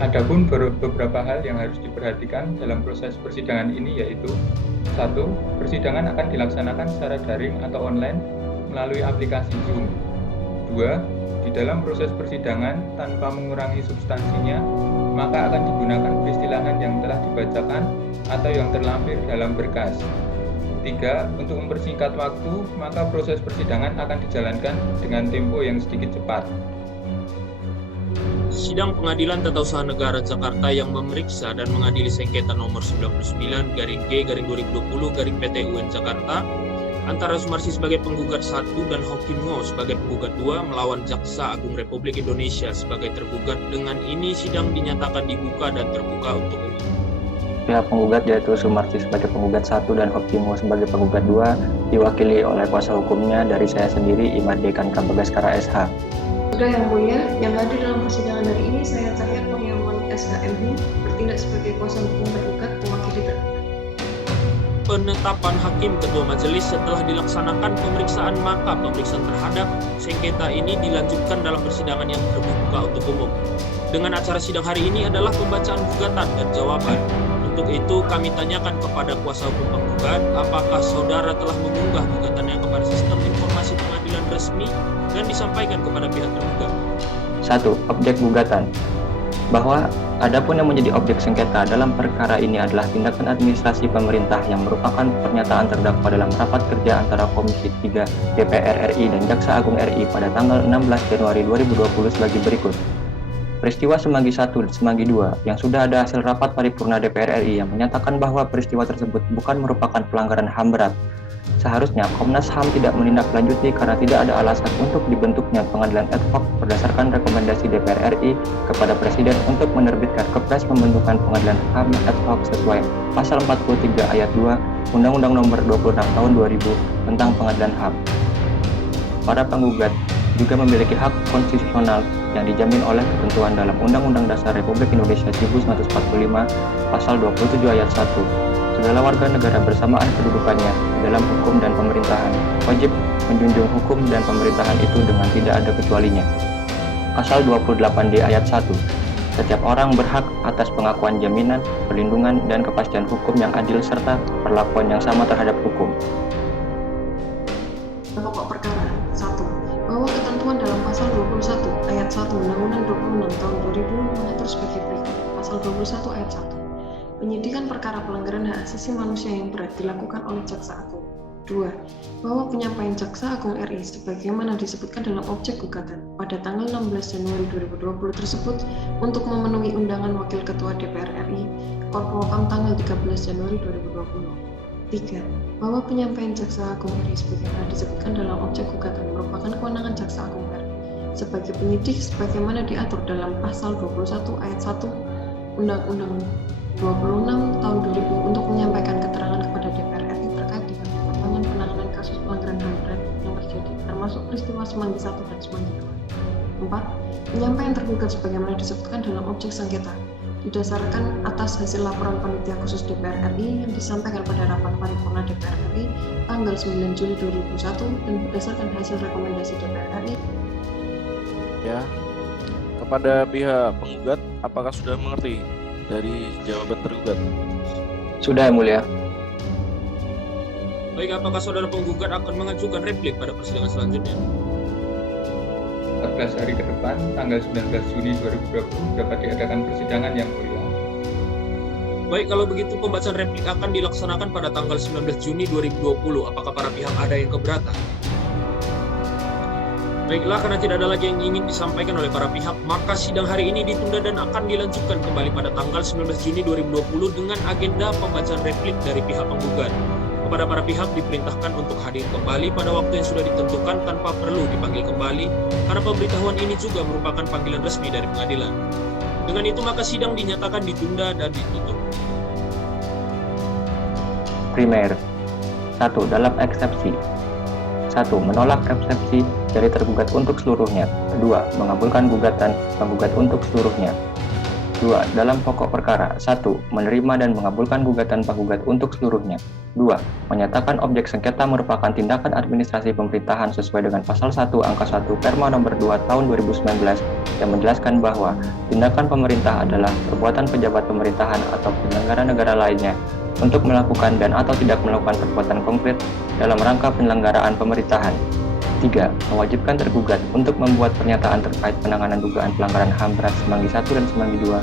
Adapun beberapa hal yang harus diperhatikan dalam proses persidangan ini yaitu: 1. Persidangan akan dilaksanakan secara daring atau online melalui aplikasi Zoom. 2. Di dalam proses persidangan tanpa mengurangi substansinya, maka akan digunakan peristilahan yang telah dibacakan atau yang terlampir dalam berkas. 3. Untuk mempersingkat waktu, maka proses persidangan akan dijalankan dengan tempo yang sedikit cepat. Sidang Pengadilan Tata Usaha Negara Jakarta yang memeriksa dan mengadili sengketa nomor 99-G-2020-PT UN Jakarta antara Sumarsi sebagai penggugat 1 dan Hokim Ngo sebagai penggugat 2 melawan Jaksa Agung Republik Indonesia sebagai tergugat. Dengan ini sidang dinyatakan dibuka dan terbuka untuk umum. Pihak penggugat yaitu Sumarsi sebagai penggugat 1 dan Hokim Ngo sebagai penggugat 2 diwakili oleh kuasa hukumnya dari saya sendiri, Imade Kanka Bagaskara SH. Saudara yang mulia, yang hadir dalam persidangan hari ini saya Cahya Kurniawan SHMH bertindak sebagai kuasa hukum tergugat mewakili tergugat. Penetapan Hakim Ketua Majelis setelah dilaksanakan pemeriksaan, maka pemeriksaan terhadap sengketa ini dilanjutkan dalam persidangan yang terbuka untuk umum. Dengan acara sidang hari ini adalah pembacaan gugatan dan jawaban. Untuk itu kami tanyakan kepada kuasa hukum penggugat, apakah saudara telah mengunggah gugatannya kepada sistem informasi pengadilan resmi dan disampaikan kepada pihak tergugat? 1. Objek gugatan. Bahwa adapun yang menjadi objek sengketa dalam perkara ini adalah tindakan administrasi pemerintah yang merupakan pernyataan terdakwa dalam rapat kerja antara Komisi 3 DPR RI dan Jaksa Agung RI pada tanggal 16 Januari 2020 sebagai berikut. Peristiwa Semanggi 1 dan Semanggi 2 yang sudah ada hasil rapat paripurna DPR RI yang menyatakan bahwa peristiwa tersebut bukan merupakan pelanggaran HAM berat. Seharusnya Komnas HAM tidak menindaklanjuti karena tidak ada alasan untuk dibentuknya pengadilan ad hoc berdasarkan rekomendasi DPR RI kepada Presiden untuk menerbitkan Kepres pembentukan pengadilan HAM ad hoc sesuai Pasal 43 Ayat 2 Undang-Undang Nomor 26 Tahun 2000 tentang Pengadilan HAM. Para penggugat juga memiliki hak konstitusional yang dijamin oleh ketentuan dalam Undang-Undang Dasar Republik Indonesia 1945 Pasal 27 Ayat 1. Segala warga negara bersamaan kedudukannya dalam hukum dan pemerintahan wajib menjunjung hukum dan pemerintahan itu dengan tidak ada kecualinya. Pasal 28D Ayat 1. Setiap orang berhak atas pengakuan jaminan, perlindungan, dan kepastian hukum yang adil serta perlakuan yang sama terhadap hukum. Pokok perkara 1. Bahwa ketentuan dalam Pasal 21 Ayat 1 Undang-Undang 26 Tahun 2000 mengatur sebagai berikut. Pasal 21 Ayat 1. Penyidikan perkara pelanggaran hak asasi manusia yang berat dilakukan oleh Jaksa Agung. 2. Bahwa penyampaian Jaksa Agung RI sebagaimana disebutkan dalam objek gugatan pada tanggal 16 Januari 2020 tersebut untuk memenuhi undangan Wakil Ketua DPR RI Korpolkam tanggal 13 Januari 2020. 3. Bahwa penyampaian Jaksa Agung RI sebagaimana disebutkan dalam objek gugatan merupakan kewenangan Jaksa Agung RI sebagai penyidik sebagaimana diatur dalam Pasal 21 Ayat 1 Undang-Undang 26 Tahun 2000 untuk menyampaikan keterangan kepada DPR RI terkait dengan perkembangan penanganan kasus pelanggaran HAM berat yang terjadi, termasuk peristiwa Semanggi 1 dan Semanggi 2. 4. Penyampaian tergugat sebagaimana disebutkan dalam objek sengketa didasarkan atas hasil laporan panitia khusus DPR RI yang disampaikan pada rapat paripurna DPR RI tanggal 9 Juli 2001 dan berdasarkan hasil rekomendasi DPR RI. Ya, kepada pihak penggugat, apakah sudah mengerti dari jawaban tergugat? Sudah, Yang Mulia. Baik, apakah saudara penggugat akan mengajukan replik pada persidangan selanjutnya? 14 hari ke depan, tanggal 19 Juni 2020 dapat diadakan persidangan Yang Mulia. Baik, kalau begitu pembacaan replik akan dilaksanakan pada tanggal 19 Juni 2020. Apakah para pihak ada yang keberatan? Baiklah, karena tidak ada lagi yang ingin disampaikan oleh para pihak, maka sidang hari ini ditunda dan akan dilanjutkan kembali pada tanggal 19 Juni 2020 dengan agenda pembacaan replik dari pihak penggugat. Kepada para pihak diperintahkan untuk hadir kembali pada waktu yang sudah ditentukan tanpa perlu dipanggil kembali, karena pemberitahuan ini juga merupakan panggilan resmi dari pengadilan. Dengan itu maka sidang dinyatakan ditunda dan ditutup. Primer. 1. Dalam eksepsi. 1. Menolak eksepsi dari tergugat untuk seluruhnya. 2. Mengabulkan gugatan penggugat untuk seluruhnya. 2. Dalam pokok perkara 1. Menerima dan mengabulkan gugatan penggugat untuk seluruhnya. 2. Menyatakan objek sengketa merupakan tindakan administrasi pemerintahan sesuai dengan pasal 1 angka 1 Perma nomor 2 tahun 2019 yang menjelaskan bahwa tindakan pemerintah adalah perbuatan pejabat pemerintahan atau penyelenggara negara lainnya untuk melakukan dan atau tidak melakukan perbuatan konkret dalam rangka penyelenggaraan pemerintahan. 3. Mewajibkan tergugat untuk membuat pernyataan terkait penanganan dugaan pelanggaran HAM berat Semanggi 1 dan Semanggi 2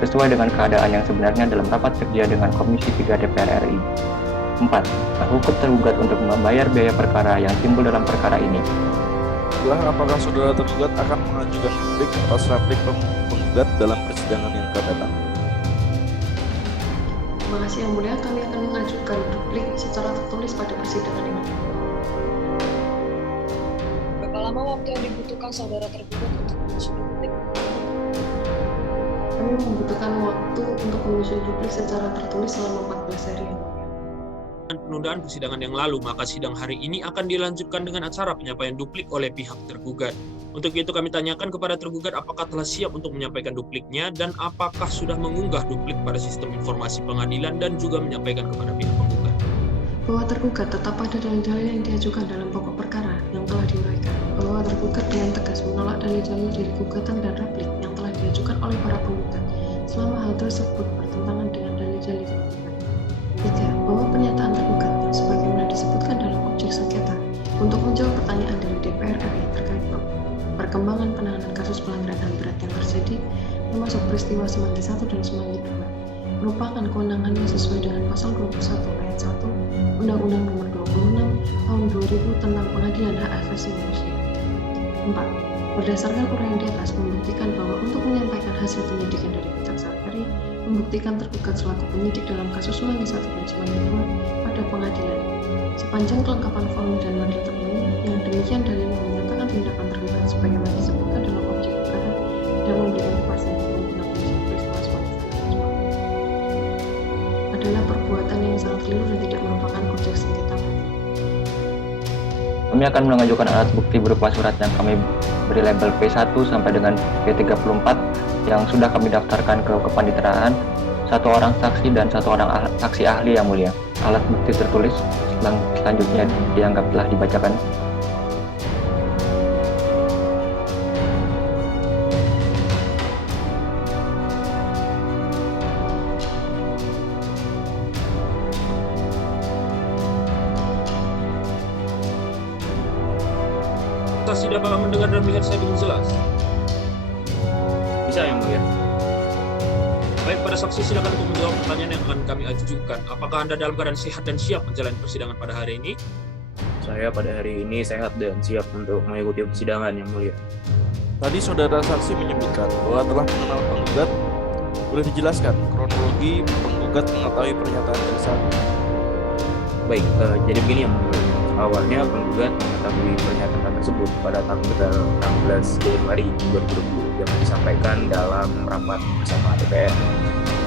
sesuai dengan keadaan yang sebenarnya dalam rapat kerja dengan Komisi 3 DPR RI. 4. Menghukum tergugat untuk membayar biaya perkara yang timbul dalam perkara ini. Apakah saudara tergugat akan mengajukan duplik atas replik penggugat dalam persidangan yang akan datang? Terima kasih Yang Mulia, kami akan mengajukan duplik secara tertulis pada persidangan ini. Berapa lama waktu yang dibutuhkan saudara tergugat untuk menyusun duplik? Kami membutuhkan waktu untuk menyusun duplik secara tertulis selama 14 hari. Penundaan persidangan yang lalu, maka sidang hari ini akan dilanjutkan dengan acara penyampaian duplik oleh pihak tergugat. Untuk itu kami tanyakan kepada tergugat apakah telah siap untuk menyampaikan dupliknya dan apakah sudah mengunggah duplik pada sistem informasi pengadilan dan juga menyampaikan kepada pihak penggugat. Bahwa tergugat tetap pada dalil-dalil yang diajukan dalam pokok perkara yang telah diuraikan. Bahwa tergugat dengan tegas menolak dalil-dalil dari gugatan dan replik yang telah diajukan oleh para penggugat selama hal tersebut bertentangan dengan dalil-dalil penggugat. 3. Bahwa pernyataan tergugat yang sebagaimana disebutkan dalam objek sengketa untuk menjawab pertanyaan dari DPR RI terkait perkembangan penanganan kasus pelanggaran HAM berat yang terjadi termasuk peristiwa Semanggi 1 dan Semanggi 2 merupakan kewenangannya sesuai dengan pasal 21 ayat 1 Undang-Undang Nomor 26 Tahun 2000 tentang Pengadilan Hak Asasi Manusia. 4. Berdasarkan uraian di atas membuktikan bahwa untuk menyampaikan hasil penyidikan dari Kejaksaan RI membuktikan tergugat selaku penyidik dalam kasus Semanggi 1 dan Semanggi 2 pada pengadilan. Sepanjang kelengkapan formulir dan materi terpenuhi, yang demikian dalil yang menyatakan tindakan tergugat sebagaimana disebutkan dalam objek perkara dan memberikan kepastian menggunakan peristiwa Semanggi 1 dan Semanggi 2 adalah perbuatan yang sangat keliru dan tidak merupakan objek sengketa. Kami akan mengajukan alat bukti berupa surat yang kami beri label P1 sampai dengan P34 yang sudah kami daftarkan ke kepaniteraan, 1 orang saksi dan 1 orang saksi ahli yang mulia. Alat bukti tertulis selanjutnya dianggap telah dibacakan. Saksi dapat mendengar dan melihat saya dengan jelas. Bisa Yang Mulia. Baik, pada saksi silakan untuk menjawab pertanyaan yang akan kami ajukan. Apakah Anda dalam keadaan sehat dan siap menjalani persidangan pada hari ini? Saya pada hari ini sehat dan siap untuk mengikuti persidangan Yang Mulia. Tadi saudara saksi menyebutkan bahwa telah mengenal penggugat. Boleh dijelaskan kronologi penggugat mengetahui pernyataan dari saat? Baik, jadi begini Yang Mulia. Awalnya penggugat mengetahui pernyataan tersebut pada tanggal 16 Januari 2020 yang disampaikan dalam rapat bersama DPR.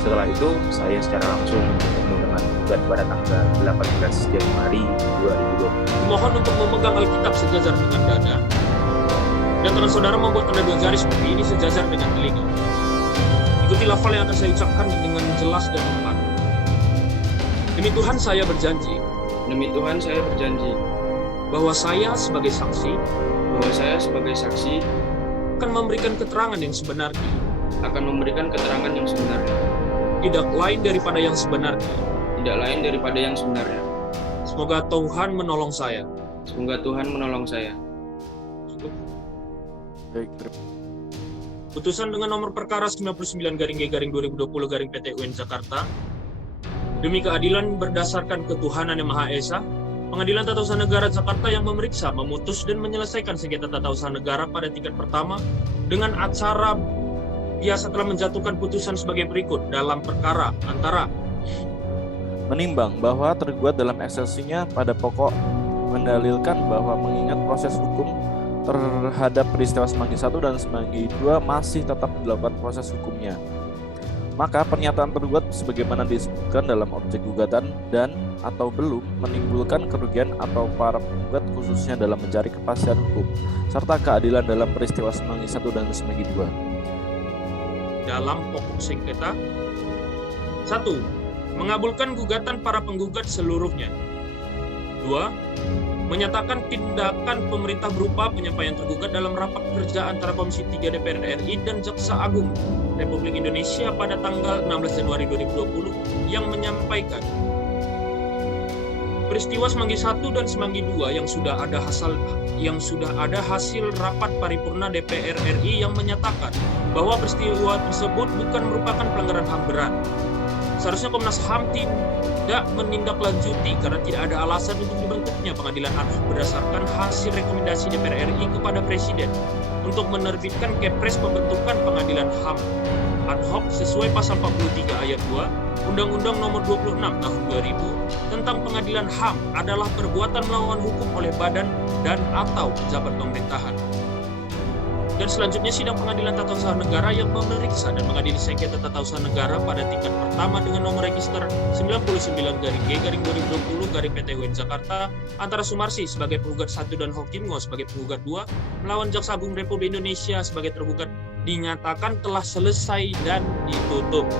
Setelah itu, saya secara langsung bertemu dengan penggugat pada tanggal 18 Januari 2020. Mohon untuk memegang Alkitab sejajar dengan dada. Dan tangan saudara membuat tanda 2 jari seperti ini sejajar dengan telinga. Ikuti lafal yang akan saya ucapkan dengan jelas dan tepat. Demi Tuhan saya berjanji. Demi Tuhan saya berjanji Bahwa saya sebagai saksi akan memberikan keterangan yang sebenarnya. Tidak lain daripada yang sebenarnya. Semoga Tuhan menolong saya. Baik, Putusan dengan nomor perkara 99-G-2020-PT-UN Jakarta. Demi keadilan berdasarkan ketuhanan yang Maha Esa, Pengadilan Tata Usaha Negara Jakarta yang memeriksa, memutus, dan menyelesaikan sengketa tata usaha negara pada tingkat pertama dengan acara biasa telah menjatuhkan putusan sebagai berikut dalam perkara antara menimbang bahwa tergugat dalam eksepsinya pada pokok mendalilkan bahwa mengingat proses hukum terhadap peristiwa Semanggi 1 dan Semanggi 2 masih tetap dilakukan proses hukumnya. Maka pernyataan tergugat sebagaimana disebutkan dalam objek gugatan dan atau belum menimbulkan kerugian atau para penggugat khususnya dalam mencari kepastian hukum serta keadilan dalam peristiwa Semanggi 1 dan Semanggi 2. dalam pokok sengketa. 1. Mengabulkan gugatan para penggugat seluruhnya. 2. Menyatakan tindakan pemerintah berupa penyampaian tergugat dalam rapat kerja antara Komisi 3 DPR RI dan Jaksa Agung Republik Indonesia pada tanggal 16 Januari 2020 yang menyampaikan peristiwa Semanggi 1 dan Semanggi 2 yang sudah ada hasil rapat paripurna DPR RI yang menyatakan bahwa peristiwa tersebut bukan merupakan pelanggaran HAM berat. Seharusnya Komnas HAM tidak menindaklanjuti karena tidak ada alasan untuk dibentuknya pengadilan ad hoc berdasarkan hasil rekomendasi DPR RI kepada Presiden untuk menerbitkan Kepres pembentukan pengadilan HAM ad hoc sesuai pasal 43 ayat 2 Undang-Undang Nomor 26 Tahun 2000 tentang Pengadilan HAM adalah perbuatan melawan hukum oleh badan dan atau pejabat pemerintahan. Dan selanjutnya sidang pengadilan tata usaha negara yang memeriksa dan mengadili sengketa tata usaha negara pada tingkat pertama dengan nomor register 99-G/2020-PT-UN Jakarta antara Sumarsi sebagai penggugat 1 dan Hokimngo sebagai penggugat 2 melawan Jaksa Agung Republik Indonesia sebagai tergugat dinyatakan telah selesai dan ditutup.